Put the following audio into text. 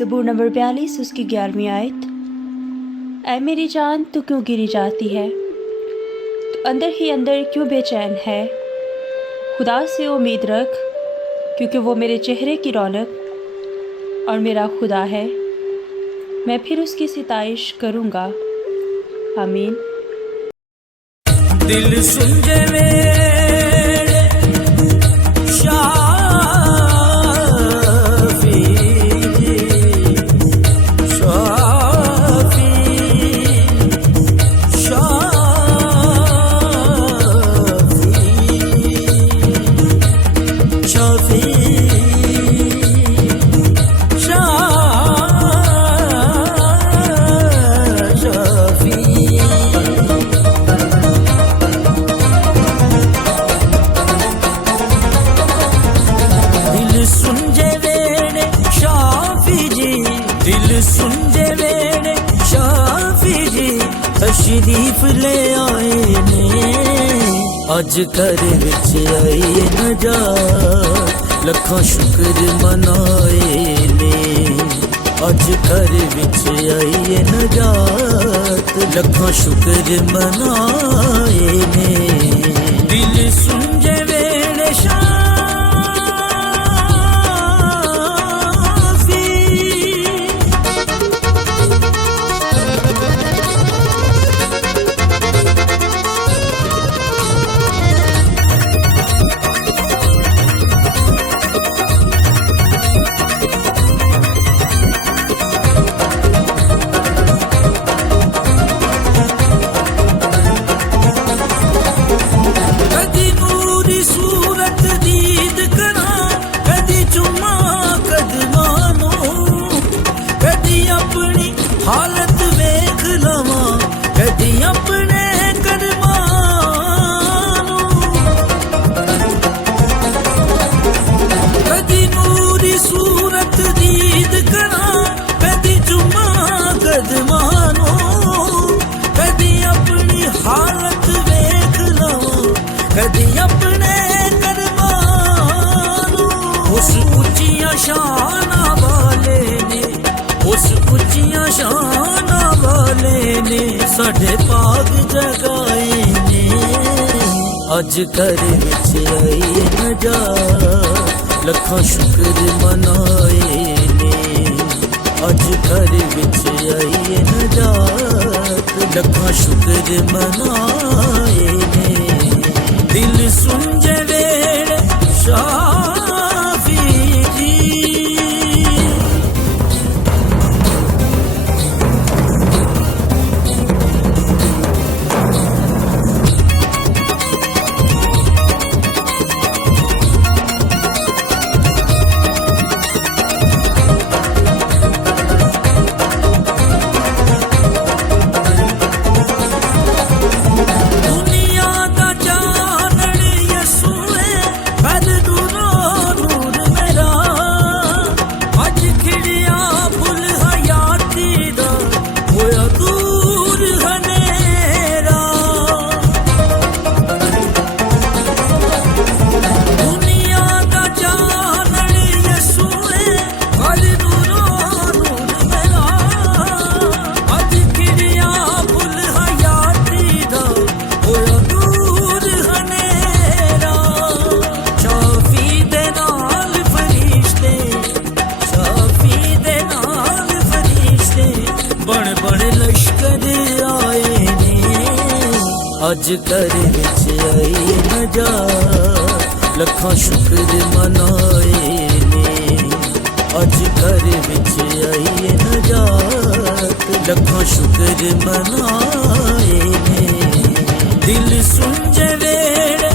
ज़बूर number 42 उसकी 11वीं आयत। ऐ मेरी जान तू क्यों गिरी जाती है, तो अंदर ही अंदर क्यों बेचैन है। खुदा से उम्मीद रख, क्योंकि वो मेरे चेहरे की रौनक और मेरा खुदा है। मैं फिर उसकी सिताइश करूँगा। आमीन। दिल सुन जे मेरे शाफी शाफी शाफी शाफी तशरीफ ले आए ने अज घर विच आई नजात लखां शुक्र मनाए ने अज घर विच आई नजात लखां शुक्र मनाए ने दिल सुन जे वेले हालत वेख लवा कदी अपने करमानू कदी नूरी सूरत दीद करा कदी जुम्मा कदमानू कदी अपनी हालत वेख लवा कदी अपने करमानू उस ऊंचिया शाना वाले ने उस ऊंचिया शाना वाले ने साढ़े पाग जगाए ने अज घर विच आई नजात लखां शुक्र मनाए ने अज घर विच आई नजात लखां शुक्र मनाए ने दिल सुन जे वेले शाफी जी अज घर विच आई नजात लखां शुक्र मनाए ने अज घर विच आई नजात लखां शुक्र मनाए ने दिल सुन जे वेले